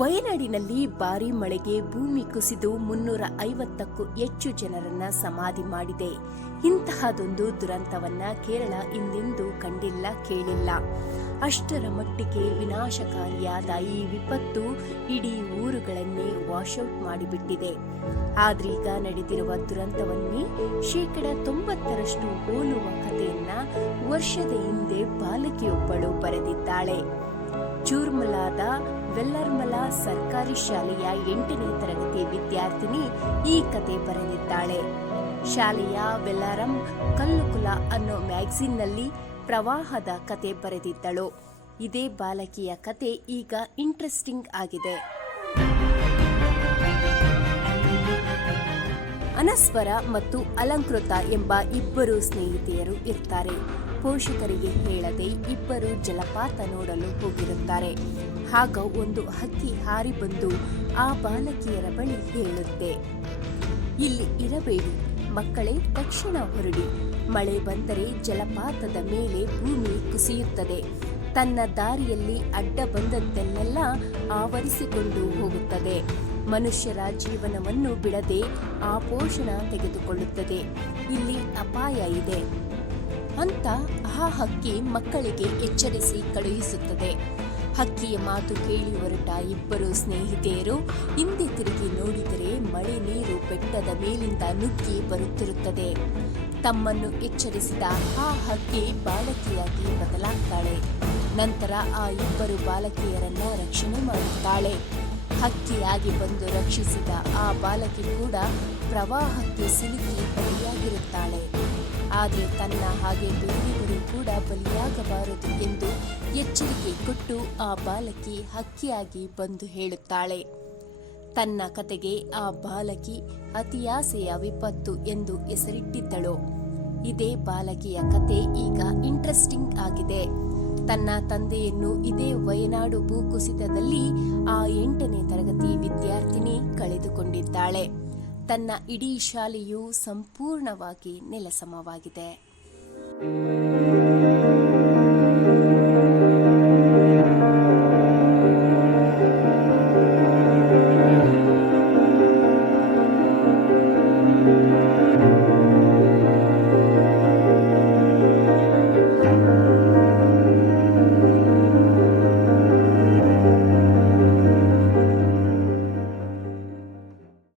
ವಯನಾಡಿನಲ್ಲಿ ಭಾರೀ ಮಳೆಗೆ ಭೂಮಿ ಕುಸಿದು ಮುನ್ನೂರ ಐವತ್ತಕ್ಕೂ ಹೆಚ್ಚು ಜನರನ್ನ ಸಮಾಧಿ ಮಾಡಿದೆ. ಇಂತಹದೊಂದು ದುರಂತವನ್ನ ಕೇರಳ ಇಂದೆಂದೂ ಕಂಡಿಲ್ಲ, ಕೇಳಿಲ್ಲ. ಅಷ್ಟರ ಮಟ್ಟಿಗೆ ವಿನಾಶಕಾರಿಯಾದ ಈ ವಿಪತ್ತು ಇಡೀ ಊರುಗಳನ್ನೇ ವಾಶೌಟ್ ಮಾಡಿಬಿಟ್ಟಿದೆ. ಆದ್ರೀಗ ನಡೆದಿರುವ ದುರಂತವನ್ನೇ ಶೇಕಡ ತೊಂಬತ್ತರಷ್ಟು ಹೋಲುವ ಕಥೆಯನ್ನ ವರ್ಷದ ಹಿಂದೆ ಬಾಲಕಿಯೊಬ್ಬಳು ಬರೆದಿದ್ದಾಳೆ. ಚೂರ್ಮಲಾದ ವೆಲ್ಲರ್ಮಲ ಸರ್ಕಾರಿ ಶಾಲೆಯ ಎಂಟನೇ ತರಗತಿ ವಿದ್ಯಾರ್ಥಿನಿ ಈ ಕತೆ ಬರೆದಿದ್ದಾಳೆ. ಶಾಲೆಯ ವೆಲ್ಲಾರಂ ಕಲ್ಲುಕುಲ ಅನ್ನೋ ಮ್ಯಾಗಝಿನ್ನಲ್ಲಿ ಪ್ರವಾಹದ ಕತೆ ಬರೆದಿದ್ದಳು. ಇದೇ ಬಾಲಕಿಯ ಕತೆ ಈಗ ಇಂಟ್ರೆಸ್ಟಿಂಗ್ ಆಗಿದೆ. ಅನಸ್ವರ ಮತ್ತು ಅಲಂಕೃತ ಎಂಬ ಇಬ್ಬರು ಸ್ನೇಹಿತೆಯರು ಇರ್ತಾರೆ. ಪೋಷಕರಿಗೆ ಹೇಳದೆ ಇಬ್ಬರು ಜಲಪಾತ ನೋಡಲು ಹೋಗಿರುತ್ತಾರೆ. ಆಗ ಒಂದು ಹಕ್ಕಿ ಹಾರಿ ಬಂದು ಆ ಬಾಲಕಿಯರ ಬಳಿ ಹೇಳುತ್ತೆ. ಇಲ್ಲಿ ಇರಬೇಡಿ, ಮಕ್ಕಳೇ, ತಕ್ಷಣ ಹೊರಡಿ. ಮಳೆ ಬಂದರೆ ಜಲಪಾತದ ಮೇಲೆ ಭೂಮಿ ಕುಸಿಯುತ್ತದೆ. ತನ್ನ ದಾರಿಯಲ್ಲಿ ಅಡ್ಡ ಬಂದದ್ದನ್ನೆಲ್ಲ ಆವರಿಸಿಕೊಂಡು ಹೋಗುತ್ತದೆ. ಮನುಷ್ಯರ ಜೀವನವನ್ನು ಬಿಡದೆ ಆ ಪೋಷಣ ತೆಗೆದುಕೊಳ್ಳುತ್ತದೆ. ಇಲ್ಲಿ ಅಪಾಯ ಇದೆ. ಅಂತ ಆ ಹಕ್ಕಿ ಮಕ್ಕಳಿಗೆ ಎಚ್ಚರಿಸಿ ಕಳುಹಿಸುತ್ತದೆ. ಹಕ್ಕಿಯ ಮಾತು ಕೇಳಿ ಹೊರಟ ಇಬ್ಬರು ಸ್ನೇಹಿತೆಯರು ಹಿಂದೆ ತಿರುಗಿ ನೋಡಿದರೆ ಮಳೆ ನೀರು ಬೆಟ್ಟದ ಮೇಲಿಂದ ನುಗ್ಗಿ ಬರುತ್ತಿರುತ್ತದೆ. ತಮ್ಮನ್ನು ಎಚ್ಚರಿಸಿದ ಆ ಹಕ್ಕಿ ಬಾಲಕಿಯಾಗಿ ಬದಲಾಗ್ತಾಳೆ. ನಂತರ ಆ ಇಬ್ಬರು ಬಾಲಕಿಯರನ್ನ ರಕ್ಷಣೆ ಮಾಡುತ್ತಾಳೆ. ಹಕ್ಕಿಯಾಗಿ ಬಂದು ರಕ್ಷಿಸಿದ ಆ ಬಾಲಕಿ ಕೂಡ ಪ್ರವಾಹಕ್ಕೆ ಸಿಲುಕಿ ಬಲಿಯಾಗಿರುತ್ತಾಳೆ. ಆದರೆ ತನ್ನ ಹಾಗೆ ಬೇರೆಯವರು ಕೂಡ ಬಲಿಯಾಗಬಾರದು ಎಂದು ಎಚ್ಚರಿಕೆ ಕೊಟ್ಟು ಆ ಬಾಲಕಿ ಹಕ್ಕಿಯಾಗಿ ಬಂದು ಹೇಳುತ್ತಾಳೆ. ತನ್ನ ಕತೆಗೆ ಆ ಬಾಲಕಿ ಅತಿಯಾಸೆಯ ವಿಪತ್ತು ಎಂದು ಹೆಸರಿಟ್ಟಿದ್ದಳು. ಇದೇ ಬಾಲಕಿಯ ಕತೆ ಈಗ ಇಂಟ್ರೆಸ್ಟಿಂಗ್ ಆಗಿದೆ. ತನ್ನ ತಂದೆಯನ್ನು ಇದೇ ವಯನಾಡು ಭೂಕುಸಿತದಲ್ಲಿ ಆ ಎಂಟನೇ ತರಗತಿ ವಿದ್ಯಾರ್ಥಿನಿ ಕಳೆದುಕೊಂಡಿದ್ದಾಳೆ. ತನ್ನ ಇಡೀ ಶಾಲೆಯು ಸಂಪೂರ್ಣವಾಗಿ ನೆಲಸಮವಾಗಿದೆ.